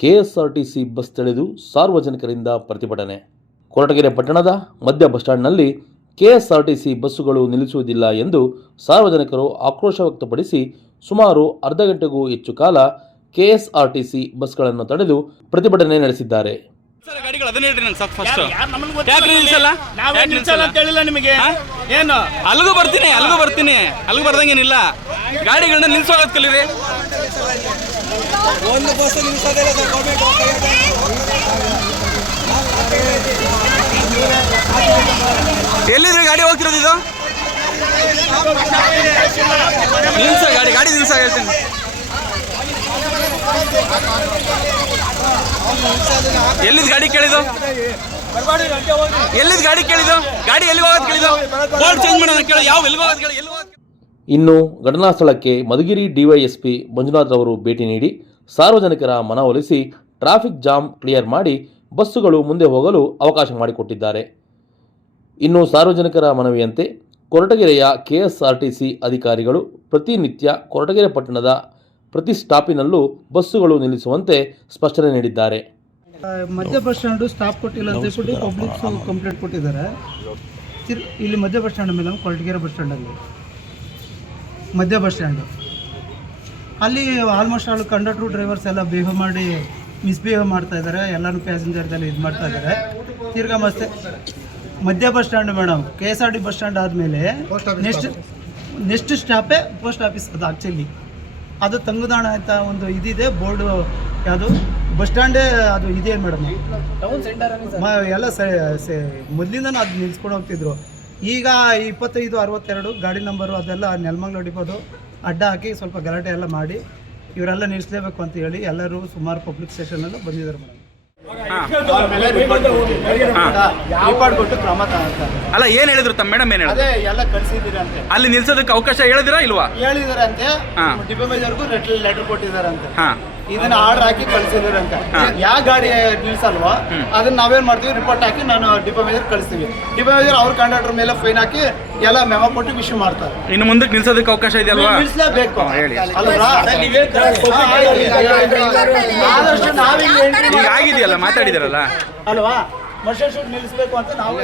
KSRTC bus ತಡೆದು ಸಾರ್ವಜನಿಕರಿಂದ ಪ್ರತಿಭಟನೆ. ಕೊರಟಗೆರೆ ಪಟ್ಟಣದ ಮಧ್ಯ ಬಸ್ ಸ್ಟ್ಯಾಂಡ್ನಲ್ಲಿ ಕೆಎಸ್ಆರ್ಟಿಸಿ ಬಸ್ಸುಗಳು ನಿಲ್ಲಿಸುವುದಿಲ್ಲ ಎಂದು ಸಾರ್ವಜನಿಕರು ಆಕ್ರೋಶ ವ್ಯಕ್ತಪಡಿಸಿ ಸುಮಾರು ಅರ್ಧ ಗಂಟೆಗೂ ಹೆಚ್ಚು ಕಾಲ ಕೆಎಸ್ಆರ್ಟಿಸಿ ಬಸ್ಗಳನ್ನು ತಡೆದು ಪ್ರತಿಭಟನೆ ನಡೆಸಿದ್ದಾರೆ. ಅಲ್ಲಿಗೂ ಬರ್ತೀನಿ ಅಲ್ಲಿಗೂ ಬರ್ದಂಗೇನಿಲ್ಲ. ಗಾಡಿಗಳನ್ನ ನಿಲ್ಸೋದ್ ಕಲೀರಿ. ಎಲ್ಲಿದ್ರೆ ಗಾಡಿ ಹೋಗ್ತಿರೋದು ಇದು? ನಿಲ್ಸ ಗಾಡಿ ನಿಲ್ಸ ಹೇಳ್ತೀನಿ. ಎಲ್ಲಿದ್ ಗಾಡಿ ಕೇಳಿದ್ದು? ಗಾಡಿ ಎಲ್ಲಿಗೆ ಹೋಗೋದು ಕೇಳಿದ್ದು? ಬೋರ್ಡ್ ಚೇಂಜ್ ಮಾಡೋಣ ಕೇಳಿ. ಯಾವ ಎಲ್ಲಿಗೆ ಹೋಗೋದು ಕೇಳಿ. ಇನ್ನು ಘಟನಾ ಸ್ಥಳಕ್ಕೆ ಮಧುಗಿರಿ ಡಿವೈಎಸ್ಪಿ ಮಂಜುನಾಥ್ ಅವರು ಭೇಟಿ ನೀಡಿ ಸಾರ್ವಜನಿಕರ ಮನವೊಲಿಸಿ ಟ್ರಾಫಿಕ್ ಜಾಮ್ ಕ್ಲಿಯರ್ ಮಾಡಿ ಬಸ್ಸುಗಳು ಮುಂದೆ ಹೋಗಲು ಅವಕಾಶ ಮಾಡಿಕೊಟ್ಟಿದ್ದಾರೆ. ಇನ್ನು ಸಾರ್ವಜನಿಕರ ಮನವಿಯಂತೆ ಕೊರಟಗೆರೆಯ ಕೆಎಸ್ಆರ್ಟಿಸಿ ಅಧಿಕಾರಿಗಳು ಪ್ರತಿನಿತ್ಯ ಕೊರಟಗೆರೆ ಪಟ್ಟಣದ ಪ್ರತಿ ಸ್ಟಾಪಿನಲ್ಲೂ ಬಸ್ಸುಗಳು ನಿಲ್ಲಿಸುವಂತೆ ಸ್ಪಷ್ಟನೆ ನೀಡಿದ್ದಾರೆ. ಮಧ್ಯ ಬಸ್ ಸ್ಟ್ಯಾಂಡು ಸ್ಟಾಪ್ ಕೊಟ್ಟಿಲ್ಲ ಅಂತ ಹೇಳ್ಬಿಟ್ಟು ಪಬ್ಲಿಕ್ಸ್ ಕಂಪ್ಲೇಂಟ್ ಕೊಟ್ಟಿದ್ದಾರೆ. ಇಲ್ಲಿ ಮಧ್ಯ ಬಸ್ ಸ್ಟ್ಯಾಂಡ್ ಮೇಲೆ ಕೊರಟಗೆರೆ ಬಸ್ ಸ್ಟ್ಯಾಂಡಲ್ಲಿ ಮಧ್ಯ ಬಸ್ ಸ್ಟ್ಯಾಂಡು ಅಲ್ಲಿ ಆಲ್ಮೋಸ್ಟ್ ಆಲ್ ಕಂಡಕ್ಟ್ರು ಡ್ರೈವರ್ಸ್ ಎಲ್ಲ ಮಿಸ್ಬಿಹೇವ್ ಮಾಡ್ತಾ ಇದ್ದಾರೆ. ಎಲ್ಲರೂ ಪ್ಯಾಸೆಂಜರ್ದೆಲ್ಲ ಇದು ಮಾಡ್ತಾ ಇದ್ದಾರೆ. ತಿರ್ಗಾ ಮತ್ತೆ ಮಧ್ಯ bus stand madam KSRT bus stand ಆದಮೇಲೆ ನೆಕ್ಸ್ಟ್ ಸ್ಟಾಪೇ ಪೋಸ್ಟ್ ಆಫೀಸ್. ಅದು ಆ್ಯಕ್ಚುಲಿ ಅದು ತಂಗುದಾಣ ಅಂತ ಒಂದು ಇದಿದೆ ಬೋರ್ಡು. ಯಾವುದು ಬಸ್ ಸ್ಟ್ಯಾಂಡೇ ಅದು ಇದೆ ಮೇಡಮ್. ಎಲ್ಲ ಮೊದಲಿಂದನೂ ಅದು ನಿಲ್ಸ್ಕೊಂಡು ಹೋಗ್ತಿದ್ರು. ಈಗ 2562 ಗಾಡಿ ನಂಬರು ಅದೆಲ್ಲ ನೆಲಮಂಗಲ ಡಿಪೋದು ಅಡ್ಡ ಹಾಕಿ ಸ್ವಲ್ಪ ಗಲಾಟೆ ಎಲ್ಲ ಮಾಡಿ ಇವರೆಲ್ಲ ನಿಲ್ಲಿಸಲೇಬೇಕು ಅಂತ ಹೇಳಿ ಎಲ್ಲರೂ ಸುಮಾರು ಪಬ್ಲಿಕ್ ಸ್ಟೇಷನಲ್ಲೂ ಬಂದಿದ್ದಾರೆ ಮೇಡಮ್. ರಿಪೋರ್ಟ್ ಕೊಟ್ಟು ಕ್ರಮ ತಗೊಳ್ತಾರೆ. ಅಲ್ಲ ಏನು ಹೇಳಿದ್ರು ತಮ್ಮ ಮೇಡಮ್? ಏನು ಹೇಳಿದ್ರು? ಎಲ್ಲ ಕಳಿಸಿದ್ದೀರಿ ಅಂತ. ಅಲ್ಲಿ ನಿಲ್ಸೋದಕ್ಕೆ ಅವಕಾಶ ಹೇಳಿದಿರಾ ಇಲ್ವಾ? ಹೇಳಿದಾರೆ ಅಂತೆ. ಡಿಪೋ ಮೇಜರ್ಗೂ ಲೆಟರ್ ಕೊಟ್ಟಿದ್ದಾರೆ ಅಂತ. ಇದನ್ನ ಆರ್ಡರ್ ಹಾಕಿ ಕಳಿಸಿದ್ರು ಅಂತ. ಯಾವ ಗಾಡಿ ನಿಲ್ಸಲ್ವೋ ಅದನ್ನ ನಾವೇನ್ ಮಾಡ್ತೀವಿ, ರಿಪೋರ್ಟ್ ಹಾಕಿ ನಾನು ಡಿಪೋ ಮೇಜರ್ ಕಳಿಸ್ತೀವಿ. ಡಿಪೋ ಮೇಜರ್ ಅವ್ರ ಕಂಡಕ್ಟರ್ ಮೇಲೆ ಫೈನ್ ಹಾಕಿ ಎಲ್ಲ ಮೆಮೊ ಕೊಟ್ಟು ಇಶ್ಯೂ ಮಾಡ್ತಾರೆ. ಇನ್ನು ಮುಂದಕ್ಕೆ ನಿಲ್ಸೋದಕ್ಕೆ ಅವಕಾಶ ಇದೆ ಅಲ್ವಾ? ನಿಲ್ಸಲೇಬೇಕು ಅಲ್ವಾ? ಈಗ ಆಗಿದೆಯಲ್ಲ, ಮಾತಾಡಿದಾರಲ್ಲ ಅಲ್ವಾ? ಮನುಷ್ಯ ನಿಲ್ಲಿಸಬೇಕು ಅಂತ ನಾವು